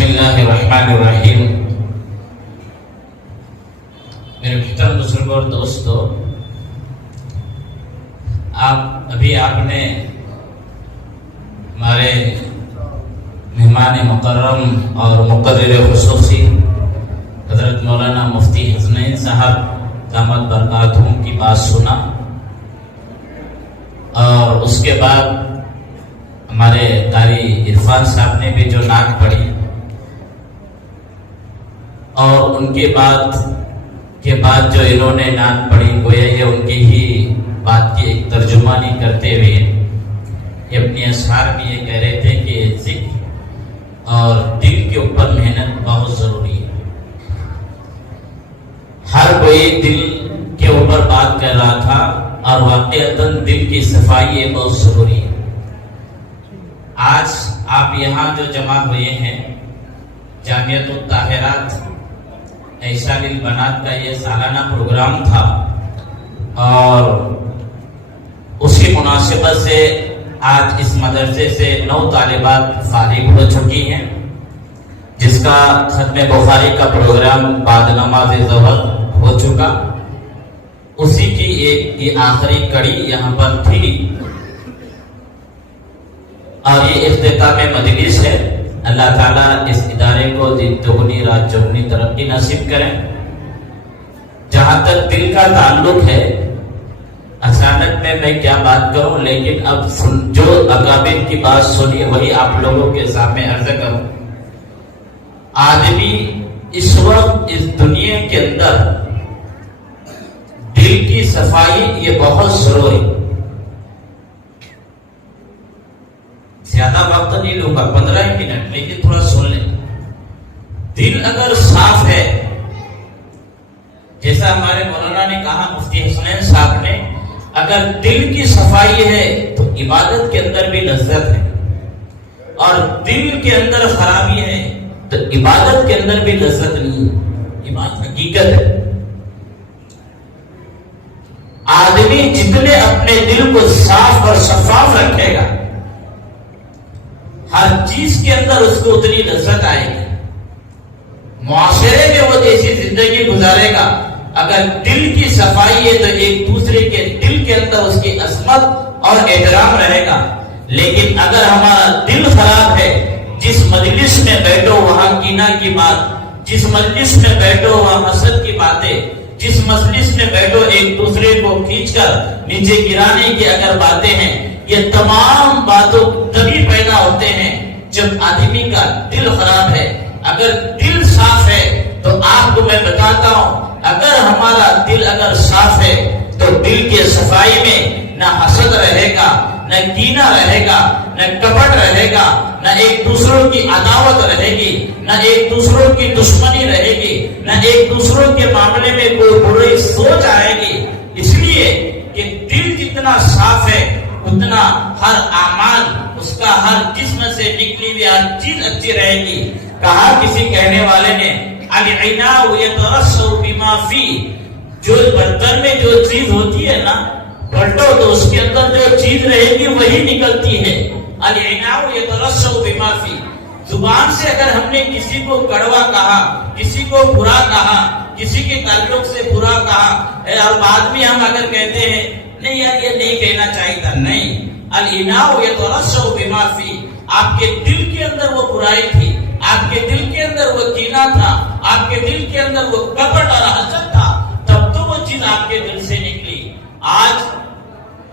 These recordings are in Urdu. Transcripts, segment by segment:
بسم اللہ الرحمن الرحیم۔ میرے محترم بزرگوں اور دوستو، آپ نے ہمارے مہمان مکرم اور مقرر خصوصی حضرت مولانا مفتی حسنین صاحب دامت برکاتہم کی بات سنا، اور اس کے بعد ہمارے قاری عرفان صاحب نے بھی جو نعت پڑھی، اور ان کے بعد جو انہوں نے نعت پڑھی، گویا یہ ان کی ہی بات کی ایک ترجمانی کرتے ہوئے یہ اپنی اشعار میں یہ کہہ رہے تھے کہ ذکر اور دل کے اوپر محنت بہت ضروری ہے۔ ہر کوئی دل کے اوپر بات کر رہا تھا، اور واقعتاً دل کی صفائی یہ بہت ضروری ہے۔ آج آپ یہاں جو جمع ہوئے ہیں، جامعۃ الطاہرات عیسیٰ للبنات کا یہ سالانہ پروگرام تھا، اور اسی مناسبت سے آج اس مدرسے سے 9 طالبات فارغ ہو چکی ہیں، جس کا ختم بخاری کا پروگرام بعد نماز ظہر ہو چکا۔ اسی کی ایک یہ آخری کڑی یہاں پر تھی، اور یہ اختتام مجلس ہے۔ اللہ تعالیٰ اس ادارے کو دن دگنی رات چگنی ترقی نصیب کریں۔ جہاں تک دل کا تعلق ہے، اچانک میں کیا بات کروں، لیکن اب جو اکابر کی بات سنی وہی آپ لوگوں کے سامنے عرض کروں۔ آدمی اس وقت اس دنیا کے اندر دل کی صفائی یہ بہت ضروری۔ زیادہ وقت نہیں لوں گا، 15 منٹ، لیکن تھوڑا سن لیں۔ دل اگر صاف ہے، جیسا ہمارے مولانا نے کہا، مفتی حسنین صاحب نے، اگر دل کی صفائی ہے تو عبادت کے اندر بھی لذت ہے، اور دل کے اندر خرابی ہے تو عبادت کے اندر بھی لذت نہیں ہے۔ یہ بات حقیقت ہے۔ آدمی جتنے اپنے دل کو صاف اور شفاف رکھے گا، ہر چیز کے اندر اس کو اتنی لذت آئے گی۔ معاشرے میں وہ جیسی زندگی گزارے گا، اگر دل کی صفائی ہے تو ایک دوسرے کے دل کے اندر اس کی عظمت اور احترام رہے گا۔ لیکن اگر ہمارا دل خراب ہے، جس مجلس میں بیٹھو وہاں کینہ کی بات، جس مجلس میں بیٹھو وہاں حسد کی باتیں، جس مجلس میں بیٹھو ایک دوسرے کو کھینچ کر نیچے گرانے کی اگر باتیں ہیں، یہ تمام باتوں تبھی پیدا ہوتے ہیں جب آدمی کا دل خراب ہے۔ اگر دل صاف ہے تو آپ کو میں بتاتا ہوں، اگر ہمارا دل اگر صاف ہے تو دل کے صفائی میں نہ حسد رہے گا، نہ کینہ رہے گا، نہ کپٹ رہے گا، نہ ایک دوسروں کی عداوت رہے گی، نہ ایک دوسروں کی دشمنی رہے گی، نہ ایک دوسروں کے معاملے میں کوئی بری سوچ آئے گی۔ اس لیے کہ دل جتنا صاف ہے اتنا ہر اعمال اس کا ہر جسم سے نکلی ہوئی ہر چیز اچھی رہے گی۔ کہا کسی کہنے والے نے، العناء یترصع بما فی، جو برتن میں جو چیز ہوتی ہے نا، پلٹو تو اس کے اندر جو چیز رہے گی وہی نکلتی ہے۔ العناء یترصع بما فی، زبان سے اگر ہم نے کسی کو کڑوا کہا، کسی کو برا کہا، کسی کے تعلق سے برا کہا، اور بعد میں ہم اگر کہتے ہیں نہیں یار یہ نہیں کہنا چاہیے تھا، نہیں، العناء یترصع بما فی، آپ کے دل کے اندر وہ برائی تھی، آپ کے دل کے اندر وہ کینہ تھا، آپ کے دل کے اندر وہ کپٹ اور حسد تھا، تب تو وہ چیز آپ کے دل سے نکلی۔ آج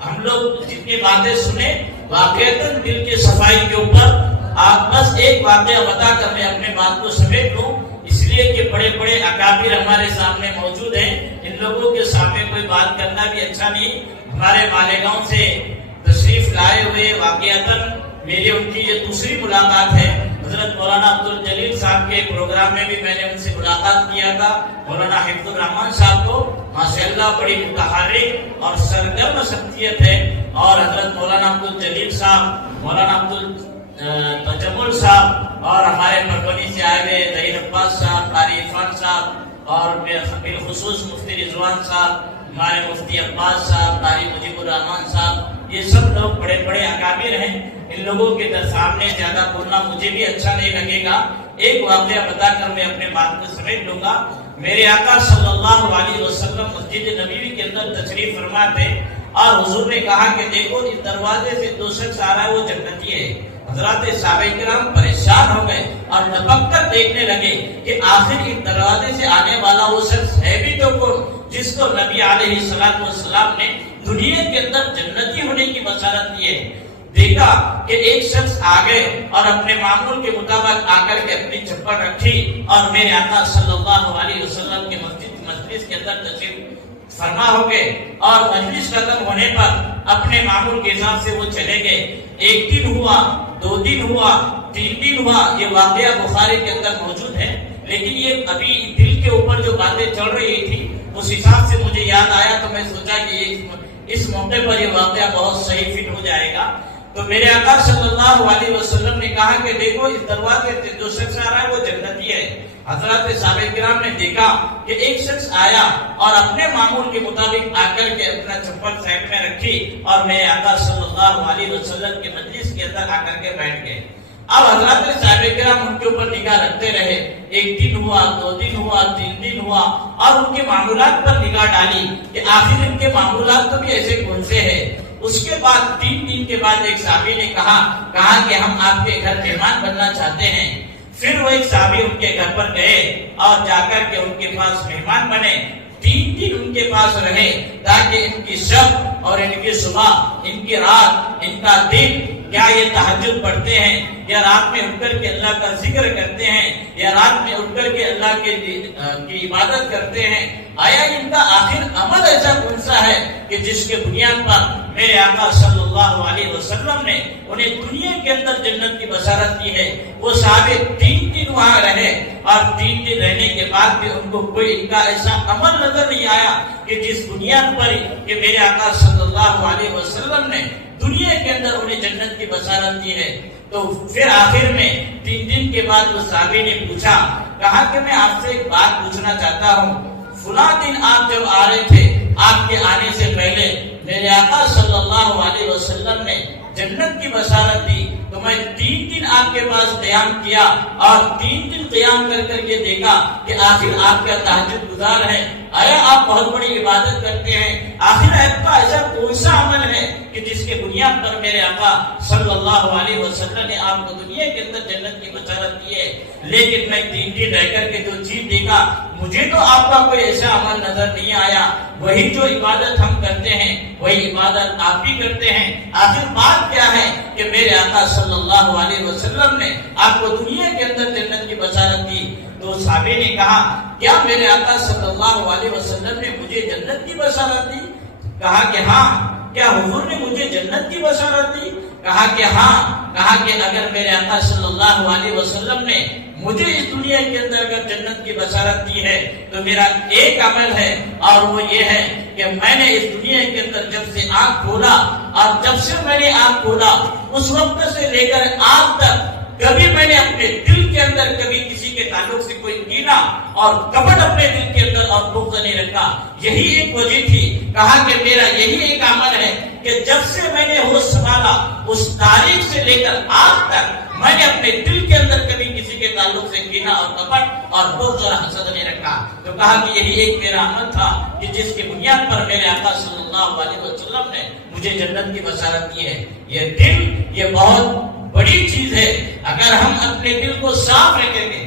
ہم لوگ جتنی باتیں سنے، واقعتاً دل کی صفائی کے اوپر آپ بس ایک واقعہ بتا کر میں اپنے بات کو سمیٹ لوں، اس لیے کہ بڑے بڑے اکابر ہمارے سامنے موجود ہیں، ان لوگوں کے سامنے کوئی بات کرنا بھی اچھا نہیں۔ ہمارے مالیگاؤں سے تشریف لائے ہوئے واقعتاً میری ان کی یہ دوسری ملاقات ہے۔ حضرت مولانا عبدالجلیل صاحب کے پروگرام میں بھی میں نے ان سے ملاقات کیا تھا۔ مولانا حفظ الرحمان صاحب کو ماشاءاللہ بڑی متحرک اور سرگرم شخصیت ہے، اور حضرت مولانا عبدالجلیل صاحب، مولانا عبدالتجمل صاحب، اور ہمارے مربنی سے آئے ہوئے ظہیر عباس صاحب، قاری عرفان صاحب، اور بالخصوص مفتی رضوان صاحب، ہمارے مفتی عباس صاحب، قاری مجیب الرحمان صاحب، یہ سب لوگ بڑے بڑے اکابر ہیں۔ ان لوگوں کے سامنے زیادہ بولنا مجھے بھی اچھا نہیں لگے گا، ایک واقعہ بتا کر میں اپنے بات کو سمیٹ لوں گا. میرے آقا صلی اللہ علیہ وسلم مسجد نبوی کے اندر تشریف فرما تھے اور حضور نے کہا کہ دیکھو اس دروازے سے دو شخص آ رہا ہے، وہ جنتی ہے. حضرات صحابہ کرام پریشان ہو گئے اور لپک کر دیکھنے لگے کہ آخر اس دروازے سے آنے والا وہ شخص ہے بھی تو کون، جس کو نبی علیہ السلام نے دنیا کے اندر جنتی ہونے کی بشارت دی ہے. دیکھا کہ ایک شخص آگے اور اپنے معمول کے مطابق آ کر کے اپنی چپل رکھی اور میرے آقا صلی اللہ علیہ وسلم کے مجلس کے اندر تشریف فرما ہو گئے اور مجلس ختم ہونے پر اپنے معمول کے حساب سے وہ چلے گئے. ایک دن ہوا، 2 دن ہوا، 3 دن ہوا. یہ واقعہ بخاری کے اندر موجود ہے، لیکن یہ ابھی دل کے اوپر جو باتیں چل رہی تھی اس حساب سے مجھے یاد آیا تو میں سوچا کہ اس موقع پر یہ واقعہ بہت صحیح فٹ ہو جائے گا. تو میرے آقا صلی اللہ علیہ وسلم نے کہا کہ دیکھو اس دروازے سے جو شخص آ رہا ہے وہ جنتی ہے. حضرات صحابہ کرام نے دیکھا کہ ایک شخص آیا اور اپنے معمول کے مطابق آ کر کے اپنا چپل سائڈ میں رکھی اور میرے آقا صلی اللہ علیہ وسلم کے مجلس کے اندر آ کر کے بیٹھ گئے. اب حضرات صحابہ کرام ان کے اوپر نگاہ رکھتے رہے. ایک دن ہوا، 2 دن ہوا، 3 دن ہوا اور ان کے معمولات پر نگاہ ڈالی کہ آخر ان کے معمولات تو بھی ایسے کون سے ہیں. اس کے بعد 3 دن کے بعد ایک صحابی نے کہا کہ ہم آپ کے گھر مہمان بننا چاہتے ہیں. پھر وہ ایک صحابی ان کے گھر پر گئے اور جا کر کے ان کے پاس مہمان بنے. 3 دن ان کے پاس رہے تاکہ ان کی شب اور ان کی صبح، ان کی رات، ان کا دن، کیا یہ تہجد پڑھتے ہیں یا رات میں اٹھ کر کے اللہ کا ذکر کرتے ہیں یا رات میں اٹھ کر کے اللہ کی عبادت کرتے ہیں. آیا ان کا آخر عمل ایسا کون سا ہے کہ جس کے بنیاد پر میرے آقا صلی اللہ علیہ وسلم نے انہیں دنیا کے اندر جنت کی بشارت دی ہے. وہ صحابہ 3 دن وہاں رہے اور 3 دن رہنے کے بعد بھی ان کو کوئی ان کا ایسا عمل نظر نہیں آیا کہ جس بنیاد پر کہ میرے آقا صلی اللہ علیہ وسلم نے دنیا کے اندر انہیں جنت کی بشارت دی ہے. تو پھر آخر میں 3 دن کے بعد وہ صحابی نے پوچھا، کہا کہ میں آپ سے ایک بات پوچھنا چاہتا ہوں. فلاں دن آپ جب آ رہے تھے، آپ کے آنے سے پہلے میرے آقا صلی اللہ علیہ وسلم نے جنت کی بشارت دی تو میں 3 دن آپ کے پاس قیام کیا اور 3 دن قیام کر کر کے دیکھا کہ آخر آپ کا تہجد گزار ہے. آیا آپ بہت بڑی عبادت کرتے ہیں، آخر آپ کا ایسا کون سا عمل ہے کہ جس کے بنیاد پر میرے آقا صلی اللہ علیہ وسلم نے آپ کو دنیا کے اندر جنت کی بشارت دی ہے. لیکن میں 3 دن رہ کر کے جو چیز دیکھا مجھے تو آپ کا کوئی ایسا عمل نظر نہیں آیا. وہی جو عبادت ہم کرتے ہیں وہی عبادت آپ بھی کرتے ہیں. آخر بات کیا ہے کہ میرے آقا صلی اللہ علیہ وسلم نے آپ کو دنیا کے اندر جنت کی بشارت دی. تو صحابی نے کہا کیا میرے آقا صلی اللہ علیہ وسلم نے مجھے جنت کی بشارت دی؟ کہا کہ ہاں. کیا حضور نے مجھے جنت کی بشارت دی؟ کہا کہ ہاں. کہا کہ اگر میرے آقا صلی اللہ علیہ وسلم نے مجھے اس دنیا کے اندر اگر جنت کی بشارت دی ہے تو میرا ایک عمل ہے اور وہ یہ ہے کہ میں نے اس دنیا کے اندر جب سے آنکھ کھولا اور جب سے میں نے آنکھ کھولا اس وقت سے لے کر آج تک کبھی میں نے اپنے دل کے اندر کبھی کسی کے تعلق سے کوئی کینہ اور کپٹ اپنے دل کے اندر اور بغض نہیں رکھا. یہی ایک وجہ تھی. کہا کہ میرا یہی ایک عمل ہے کہ جب سے میں نے ہوش سنبھالا اس تاریخ سے لے کر آج تک میں نے اپنے دل کے اندر کبھی کسی کے تعلق سے کینہ اور کپٹ اور بغض اور حسد نہیں رکھا. تو کہا کہ یہی ایک میرا عمل تھا کہ جس کی بنیاد پر میرے آقا صلی اللہ علیہ وسلم نے مجھے جنت کی بشارت دی ہے. یہ دل یہ بہت بڑی چیز ہے. اگر ہم اپنے دل کو صاف رکھیں گے،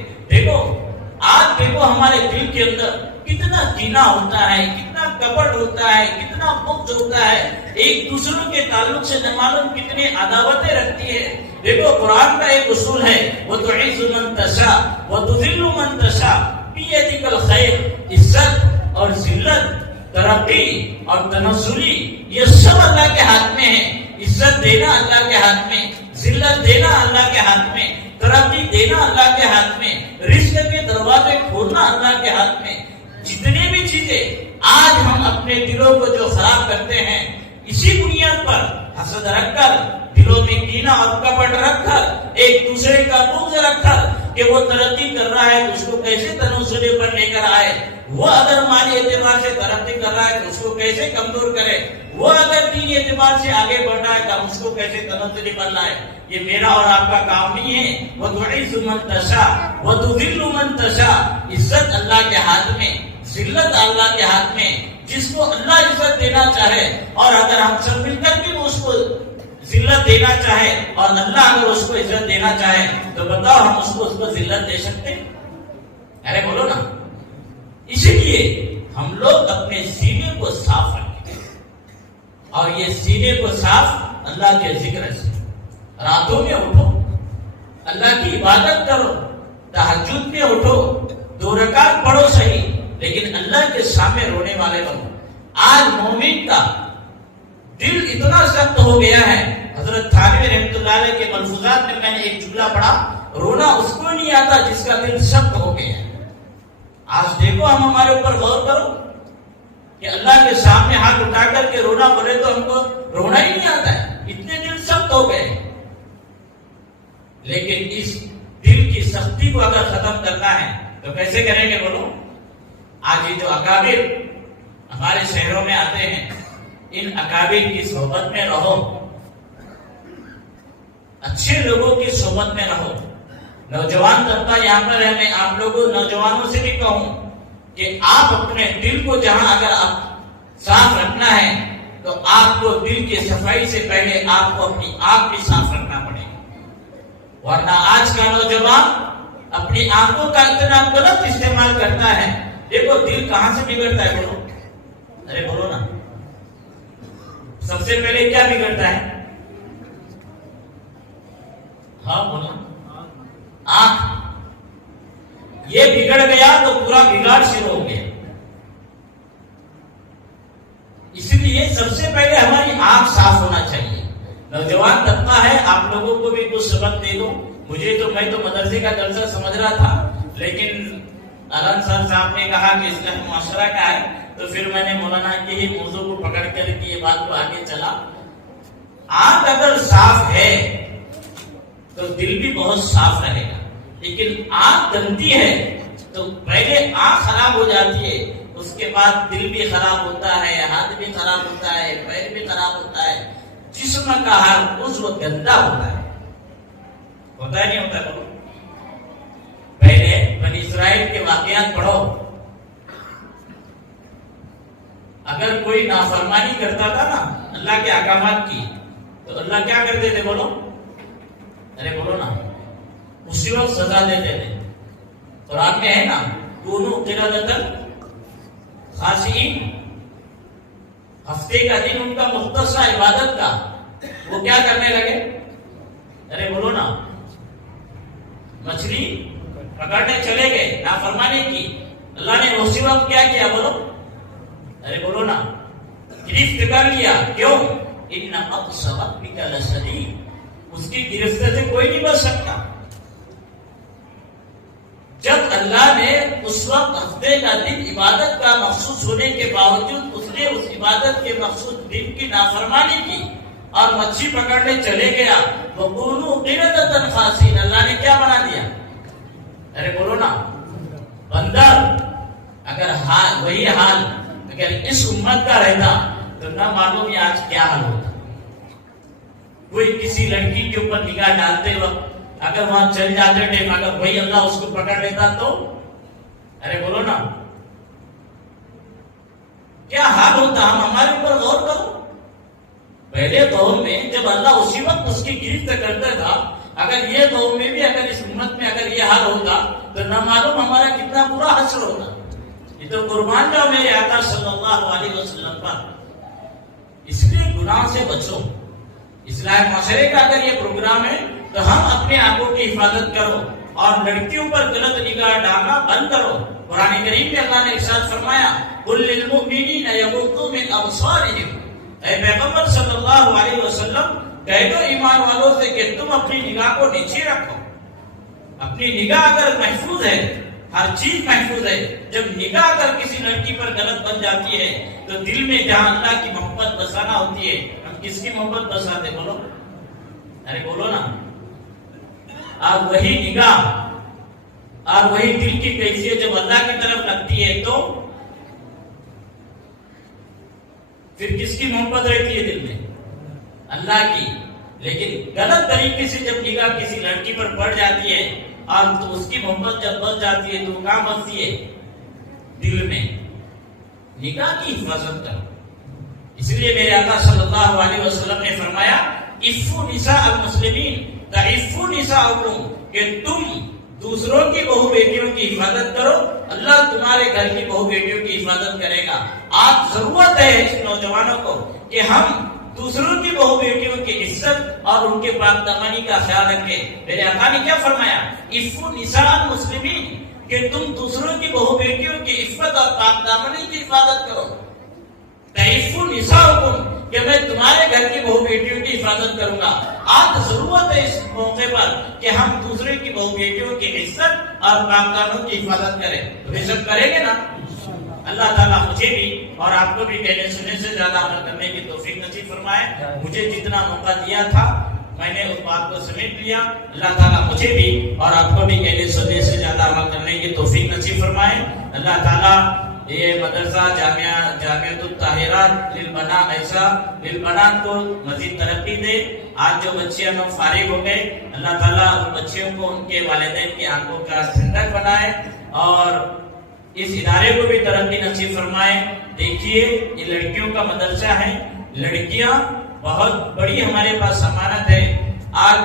آج دیکھو ہمارے دل کے اندر کتنا کینہ ہوتا ہے، کتنا کپٹ ہوتا ہے، کتنا بغض ہوتا ہے، ایک دوسروں کے تعلق سے نہ معلوم کتنے عداوتیں رکھتی ہے. دیکھو قرآن کا ایک اصول ہے وَتُعِزُّ مَن تَشَاءُ وَتُذِلُّ مَن تَشَاءُ بِيَدِكَ الْخَيْرُ. عزت اور ذلت، ترقی اور تنزلی یہ سب اللہ کے ہاتھ میں ہے. عزت دینا اللہ کے ہاتھ میں، ذلت دینا اللہ کے ہاتھ میں، ترقی دینا اللہ کے ہاتھ میں، رزق کے دروازے کھولنا اللہ کے ہاتھ میں. جتنی بھی چیزیں آج ہم اپنے دلوں کو جو خراب کرتے ہیں اسی بنیاد پر حسد رکھ کر، دلوں میں کینہ اور کپٹ رکھ کر، ایک دوسرے کا بغض رکھ کر کہ وہ ترقی کر رہا ہے تو اس کو کیسے تناسب پر لے کر آئے، وہ اگر مالی اعتبار سے ترقی کر رہا ہے تو اس کو کیسے کمزور کرے، وہ اگر دینی اعتبار سے آگے بڑھ رہا ہے تو اس کو کیسے تناسب پر لائے۔ یہ میرا اور آپ کا کام نہیں ہے۔ وَتُعِزُّ مَن تَشَاءُ وَتُذِلُّ مَن تَشَاءُ، عزت اللہ کے ہاتھ میں، ذلت اللہ کے ہاتھ میں، جس کو اللہ عزت دینا چاہے اور اگر ہم سب مل کر کے اس کو ذلت دینا چاہے اور اللہ اگر اس کو عزت دینا چاہے تو بتاؤ ہم اس کو ذلت دے سکتے ہیں؟ ارے بولو نا۔ اسی لیے ہم لوگ اپنے سینے کو صاف رکھیں، اور یہ سینے کو صاف اللہ کے ذکر سے، راتوں میں اٹھو، اللہ کی عبادت کرو، تہجد میں اٹھو، 2 رکعت پڑھو صحیح، لیکن اللہ کے سامنے رونے والے بنو۔ آج مومن کا دل اتنا سخت ہو گیا ہے، حضرت تھانوی رحمۃ اللہ علیہ کے ملفوظات میں نے ایک جملہ پڑھا، رونا اس کو نہیں آتا جس کا دل سخت ہو گیا ہے۔ آج دیکھو ہم ہمارے اوپر غور کرو کہ اللہ کے سامنے ہاتھ اٹھا کر کے رونا پڑے تو ہم کو رونا ہی نہیں آتا ہے، اتنے دل سخت ہو گئے۔ لیکن اس دل کی سختی کو اگر ختم کرنا ہے تو کیسے کریں گے بولو؟ آج یہ جو اکابر ہمارے شہروں میں آتے ہیں، ان اکابر کی صحبت میں رہو، اچھے لوگوں کی صحبت میں رہو۔ نوجوان طبقہ یہاں پر ہے، میں آپ لوگوں نوجوانوں سے بھی کہوں کہ آپ اپنے دل کو جہاں اگر آپ صاف رکھنا ہے تو آپ کو دل کی صفائی سے پہلے آپ کو اپنی آنکھ بھی صاف رکھنا پڑے گا، ورنہ آج کا نوجوان اپنی آنکھوں کا اتنا غلط استعمال کرتا ہے۔ دیکھو دل کہاں سے بگڑتا ہے بولو؟ ارے بولو نا، سب سے پہلے کیا بگڑتا ہے؟ ہاں بولو، آنکھ۔ یہ بگڑ گیا تو پورا بگاڑ شروع ہو گیا۔ اس لیے سب سے پہلے ہماری آنکھ صاف ہونا چاہیے۔ نوجوان طبقہ ہے، آپ لوگوں کو بھی کچھ سبق دے دوں۔ میں تو مدرسے کا جلسہ سمجھ رہا تھا، لیکن علن صاحب نے کہا کہ اس کا معاشرہ کا ہے، تو پھر میں نے مولانا کے ہی موضوع کو پکڑ کر کے یہ بات کو آگے چلا۔ آنکھ اگر صاف ہے تو دل بھی بہت صاف رہے گا، لیکن آنکھ گندی ہے تو پہلے آنکھ خراب ہو جاتی ہے، اس کے بعد دل بھی خراب ہوتا ہے، ہاتھ بھی خراب ہوتا ہے، پیر بھی خراب ہوتا ہے، جسم کا ہر عضو گندا ہوتا ہے۔ ہوتا ہے نہیں ہوتا بولو؟ پہلے بنی اسرائیل کے واقعات پڑھو، اگر کوئی نافرمانی کرتا تھا نا اللہ کے احکامات کی تو اللہ کیا کرتے تھے بولو؟ ارے بولو نا، اسی وقت سزا دیتے تھے۔ قرآن میں ہے نا، کونوا قردۃ خاسئین، ہفتے کا دن ان کا مختص تھا عبادت کا، وہ کیا کرنے لگے؟ ارے بولو نا، مچھلی پکڑنے چلے گئے، نافرمانی کی، اللہ نے اسی وقت کیا کیا بولو؟ ارے بولو نا، گرفت کر لیا۔ کیوں؟ ان بطش ربک لشدید، اس کی گرفت سے کوئی نہیں بچ سکتا۔ جب اللہ نے اس وقت ہفتے کا دن عبادت کا مخصوص ہونے کے باوجود اس نے اس عبادت کے مخصوص دن کی نافرمانی کی اور مچھلی پکڑنے چلے گیا، وَكُونُوا قِرَدَةً خَاسِئِينَ، اللہ نے کیا بنا دیا؟ ارے بولو نا، بندر۔ اگر وہی حال اگر اس امت کا رہتا تو نہ معلوم یہ آج کیا حال ہوتا۔ کوئی کسی لڑکی کے اوپر نگاہ ڈالتے وقت اگر وہاں چل جاتے ٹائم اگر وہی اللہ اس کو پکڑ لیتا تو ارے بولو نا کیا حال ہوتا۔ ہم ہمارے اوپر غور کرو۔ پہلے دور میں جب اللہ اسی وقت اس کی گرفت کرتا تھا، اگر یہ دور میں بھی اگر اس امت میں اگر یہ حال ہوتا تو نہ معلوم ہمارا کتنا برا حشر ہوتا۔ یہ تو قربان جاؤ میرے آقا صلی اللہ علیہ وسلم پر۔ اس لیے گناہ سے بچو۔ اسلامی معاشرے کا اگر یہ پروگرام ہے تو ہم اپنے آنکھوں کی حفاظت کرو اور لڑکیوں پر غلط نگاہ ڈالنا بند کرو۔ قرآن کریم میں اللہ نے ارشاد فرمایا، قل للمؤمنین یغضوا من ابصارہم، اے پیغمبر صلی اللہ علیہ وسلم کہہ دو ایمان والوں سے کہ تم اپنی نگاہ کو نیچے رکھو۔ اپنی نگاہ اگر محفوظ ہے، ہر چیز محفوظ ہے۔ جب نگاہ اگر کسی لڑکی پر غلط بن جاتی ہے تو دل میں جہاں اللہ کی محبت بسانا ہوتی ہے، ہم کس کی محبت بساتے بولو؟ ارے بولو نا۔ اب وہی نگاہ اور وہی دل کی کیفیت جب اللہ کی طرف لگتی ہے تو پھر کس کی محبت رہتی ہے دل میں؟ اللہ کی. لیکن غلط طریقے سے جب نگاہ کسی لڑکی پر پڑ جاتی ہے اور تو اس کی محبت جب بچ جاتی ہے تو وہ کہاں بچتی ہے؟ دل میں. نگاہ کی حفاظت کرو. اس لیے میرے آقا صلی اللہ علیہ وسلم نے فرمایا عفوا نساء المسلمین تعفوا نساءکم، کہ تم دوسروں کی بہو بیٹیوں کی حفاظت کرو، اللہ تمہارے گھر کی بہو بیٹیوں کی حفاظت کرے گا. آج ضرورت ہے اس نوجوانوں کو کہ ہم دوسروں کی بہو بیٹیوں کی عزت اور ان کے پاک دامنی کا خیال رکھیں. میرے آقا نے کیا فرمایا؟ عفوا نساء المسلمین، کہ تم دوسروں کی بہو بیٹیوں کی عفت اور پاک دامنی کی حفاظت کرو. تعفوا نساءکم، کہ میں تمہارے گھر کی بہو بیٹیوں کی حفاظت کروں گا. آج ضرورت ہے اس موقع پر کہ ہم دوسرے کی بہو بیٹیوں کی عزت اور پاک دامنی کی حفاظت کریں. تو یہ سب کریں گے نا؟ اللہ تعالیٰ مجھے بھی اور آپ کو بھی کہنے سننے سے زیادہ عمل کرنے کی توفیق نصیب فرمائے. مجھے جتنا موقع دیا تھا میں نے اس بات کو سمیٹ لیا. اللہ تعالیٰ مجھے بھی اور آپ کو بھی کہنے سننے سے زیادہ عمل کرنے کی توفیق نصیب فرمائے. اللہ تعالیٰ یہ مدرسہ جامعۃ الطاہرات للبنات کو مزید ترقی دے. آج جو بچے ہم فارغ ہو گئے، اللہ تعالیٰ ان بچیوں کو ان کے والدین کی آنکھوں کا ٹھنڈک بنائے اور اس ادارے کو بھی ترقی نصیب فرمائے. دیکھیے یہ لڑکیوں کا مدرسہ ہے. لڑکیاں بہت بڑی ہمارے پاس امانت ہے. آج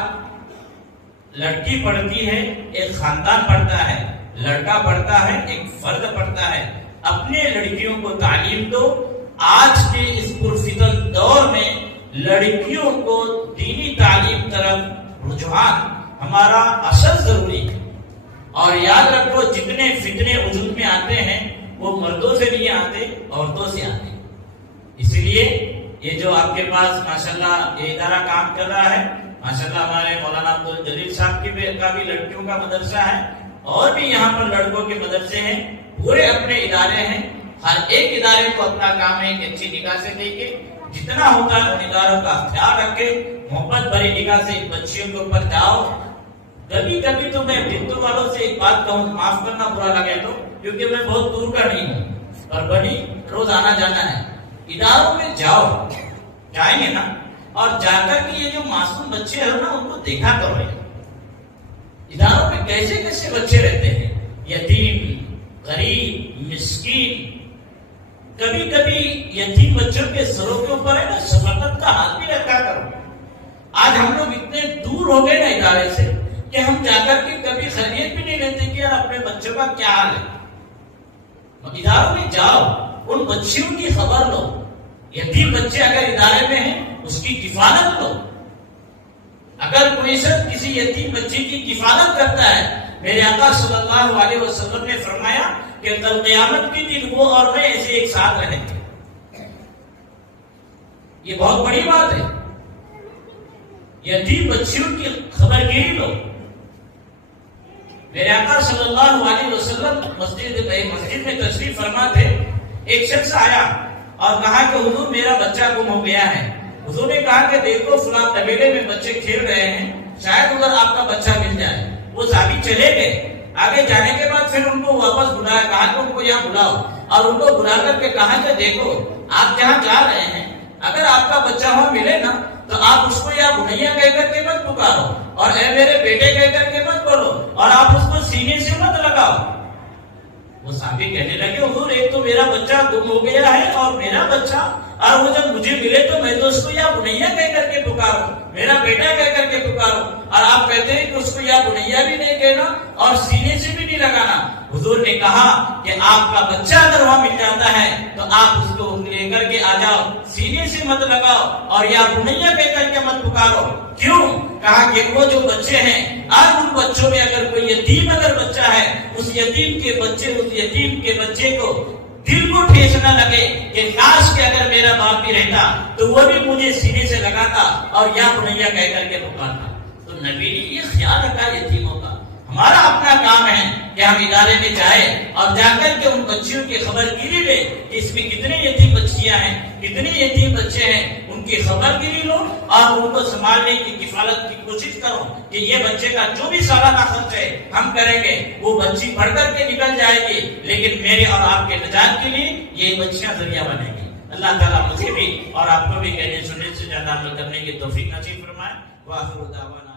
لڑکی پڑھتی ہے ایک خاندان پڑھتا ہے، لڑکا پڑھتا ہے ایک فرد پڑھتا ہے. اپنے لڑکیوں کو تعلیم دو. آج کے اس پرفتن دور میں لڑکیوں کو دینی تعلیم طرف رجحان ہمارا اشد ضروری ہے. اور یاد رکھو جتنے فتنے وجود میں آتے ہیں وہ مردوں سے نہیں آتے، عورتوں سے آتے. اس لیے یہ جو آپ کے پاس ماشاءاللہ یہ ادارہ کام کر رہا ہے، ماشاءاللہ ہمارے مولانا عبدالجلیل صاحب کا بھی لڑکیوں کا مدرسہ ہے اور بھی یہاں پر لڑکوں کے مدرسے ہیں. پورے اپنے ادارے ہیں. ہر ایک ادارے کو اپنا کام ہے کہ اچھی نگاہ سے دیکھے، جتنا ہوتا ہے ان اداروں کا خیال رکھے، محبت بھری نگاہ سے ان بچیوں کے اوپر جاؤ. کبھی کبھی تو میں بھٹو والوں سے ایک بات کہوں، معاف کرنا برا لگے تو، کیونکہ میں بہت دور کا نہیں ہوں اور بڑی روز آنا جانا ہے. اداروں میں جاؤ، جائیں گے نا، اور جا کر کے یہ جو معصوم بچے ہیں نا ان کو دیکھا کرو. اداروں میں کیسے کیسے بچے رہتے ہیں، یتیم، غریب، مسکین. کبھی کبھی یتیم بچوں کے سروں کے اوپر ہے نا شفقت کا ہاتھ بھی رکھا کرو. آج ہم لوگ اتنے دور ہو گئے نا ادارے سے کہ ہم جا کر کے کبھی خیریت بھی نہیں لیتے کہ یار اپنے بچوں کا کیا حال ہے. اداروں میں جاؤ، ان بچیوں کی خبر لو. یتیم بچے اگر ادارے میں ہیں اس کی کفالت لو. اگر کوئی شخص کسی یتیم بچے کی کفالت کرتا ہے، میرے آقا صلی اللہ علیہ وسلم نے فرمایا کہ کل قیامت کے دن وہ اور میں ایسے ایک ساتھ رہیں گے. یہ بہت بڑی بات ہے. یتیم بچیوں کی خبر گیری لو. میرے آقا صلی اللہ علیہ وسلم مسجد میں تشریف فرما تھے. ایک شخص آیا اور کہا کہ حضور میرا بچہ گم ہو گیا ہے. حضور نے کہا کہ دیکھو فلاں قبیلے میں بچے کھیل رہے ہیں، شاید ادھر آپ کا بچہ مل جائے. وہ صحابی چلے گئے. آگے جانے کے بعد پھر ان کو واپس بلایا، کہا کہ ان کو یہاں بلاؤ، اور ان کو بلا کر کے کہا کہ دیکھو آپ جہاں جا رہے ہیں اگر آپ کا بچہ وہاں ملے نا تو آپ اس کو یا بھیا کہہ کر کے مت پکارو اور اے میرے بیٹے کہہ کر کے مت بولو، اور آپ اس کو سینے سے مت لگاؤ. وہ صحابی کہنے لگے حضور ایک تو میرا بچہ گم ہو گیا ہے اور میرا بچہ، اور وہ جب مجھے ملے تو میں تو اس کو یا بنیا کہہ کر کے پکارو، میرا بیٹا کہہ کر کے پکارو، اور آپ کہتے ہیں کہ اس کو یا بنیا بھی نہیں کہنا اور سینے سے بھی نہیں لگانا. حضور نے کہا کہ آپ کا بچہ اگر وہاں مل جاتا ہے تو آپ اس کو لے کر کے آ جاؤ، سینے سے مت لگاؤ اور یا بنیا کہہ کر کے مت پکارو. کیوں؟ کہا کہ وہ جو بچے ہیں آج ان بچوں میں اگر کوئی یتیم اگر بچہ ہے، اس یتیم کے بچے کو دل کو ٹھیس نہ لگے کہ کاش کہ اگر میرا باپ بھی رہتا تو وہ بھی مجھے سینے سے لگاتا اور یا بنیا کہہ کر کے پکارتا. تو نبی نے یہ خیال رکھا یتیموں کا. ہمارا اپنا کام ہے کہ ہم ادارے میں جائیں اور جا کر کے ان بچیوں کی خبر گیری لیں کہ اس میں کتنے یتیم بچیاں ہیں، کتنے یتیم بچے ہیں، ان کی خبر گیری لو اور ان کو سنبھالنے کی کفالت کی کوشش کرو کہ یہ بچے کا جو بھی سالانہ خرچ ہے ہم کریں گے، وہ بچی پڑھ کر کے نکل جائے گی، لیکن میرے اور آپ کے نجات کے لیے یہ بچیاں ذریعہ بنے گی۔ اللہ تعالیٰ مجھے بھی اور آپ کو بھی کہنے سننے سے زیادہ عمل کرنے کی توفیق نصیب فرمائے۔ وآخر دعوانا